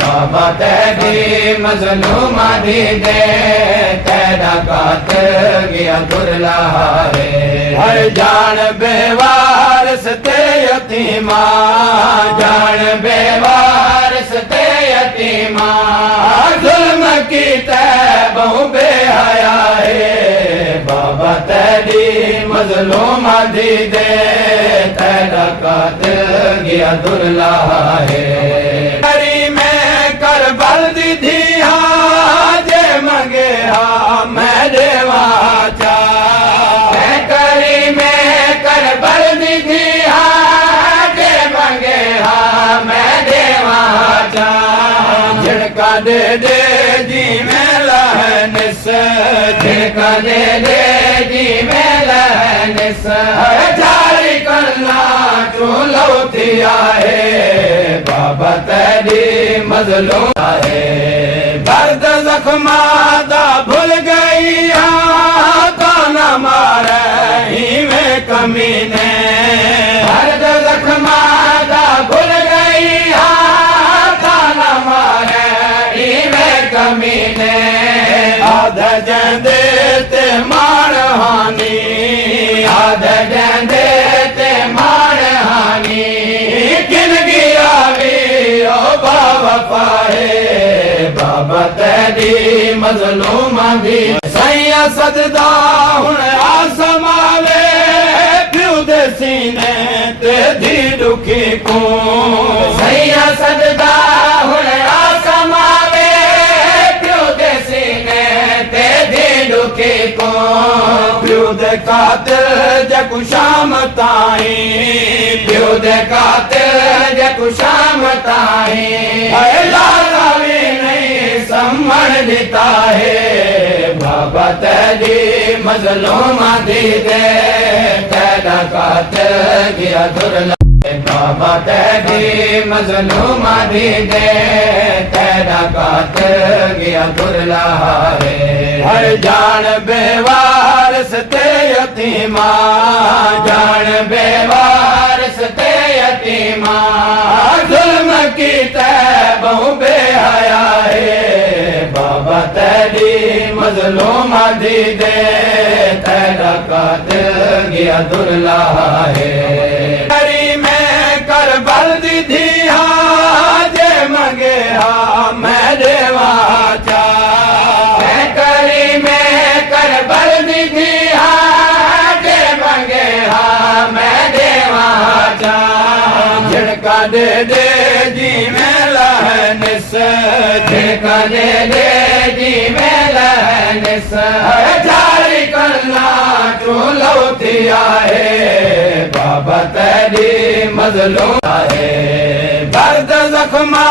बाबा तेरी मजलूमा दी दे तेरा कातिल गया दुर्लारे हर जान बेवारस ते यतीमा जान बेवारस ते यतीमा जुल्म की बहु बेहया है बाबा तेरी मजलूमा दी दे तेरा कातिल गया दुर्लारे करी में करबल दी धिया जे मंगे हा मैं देवाचा मैं करी में करबल दी धिया जे मंगे हा मैं देवाचा झिड़का दे दे जी में लहनिस झिड़का दे दे जी में लहनिस जारी करना चूलो थिया है बाबा तेरी मजलूम है दर्द जख्मा दा भूल गई कौन मारे ही में कमी ने दर्द जख्मा दा भूल गई कौन मारे ही में कमी ने आध जंदे ते मारहानी आध जंदे ते मारहानी किन गया भी ओ बाबा पाए बाबा तेरी मजलूमा दी सैया सजदा हुन आसमावे प्यू दे सीने ते धी दुखी को सैया सजदा हुन आसमावे प्यू दे सीने ते धी दुखी को प्यू दे कातिल जकु शाम ताई प्यू दे कातिल जकु शाम ताई लाला भी नहीं सम्मन देता है बाबा तेरी मजलूमा दी दे तेरा कातिल गया दुर्ला बाबा तेरी मजलूमा दी दे तेरा कातिल गया दुर्लारे हर जान बेवारस ते यतीमा जान बेवारस ते यतीमा जुल्म की बहु बेहया है बाबा तेरी मजलूमा दी दे तेरा कातिल गया दुर्लारे करी में करबल दी धिया जे मंगे हा मैं देवाचा मैं करी में करबल दी धिया जे मंगे हा मैं देवाचा झिड़का दे दे जी में लहनिस झिड़का दे दे जी में लहनिस जारी करना चूलो थिया है बाबा तेरी मजलूम है दर्द जख्मा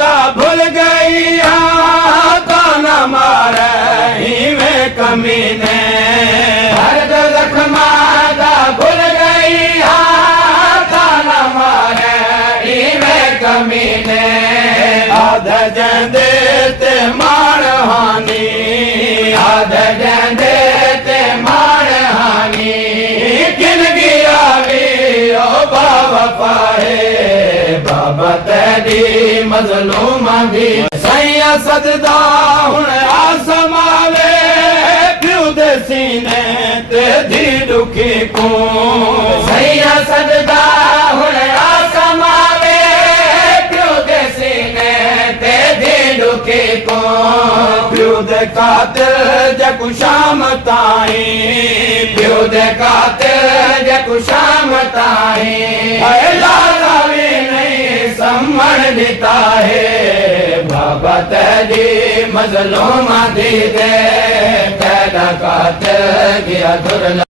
दा भूल गई कौन मारे ही में कमी ने दर्द जख्मा दा भूल गई कौन मारे ही में कमी ने आध जंदे ते मारहानी आध जंदे ते मारहानी किन गया भी ओ बाबा पाए बाबा तेरी मजलूमा दी सैया सजदा हुन आसमावे प्यू दे सीने ते धी दुखी को सैया सजदा हुन आसमावे प्यू दे सीने ते धी दुखी को प्यू दे कातिल जकु शाम ताई प्यू दे कातिल जकु शाम ताई लाला भी नहीं सम्मन देता है बाबा तेरी मजलूमा दी दे तेरा कातिल गया दुर्ला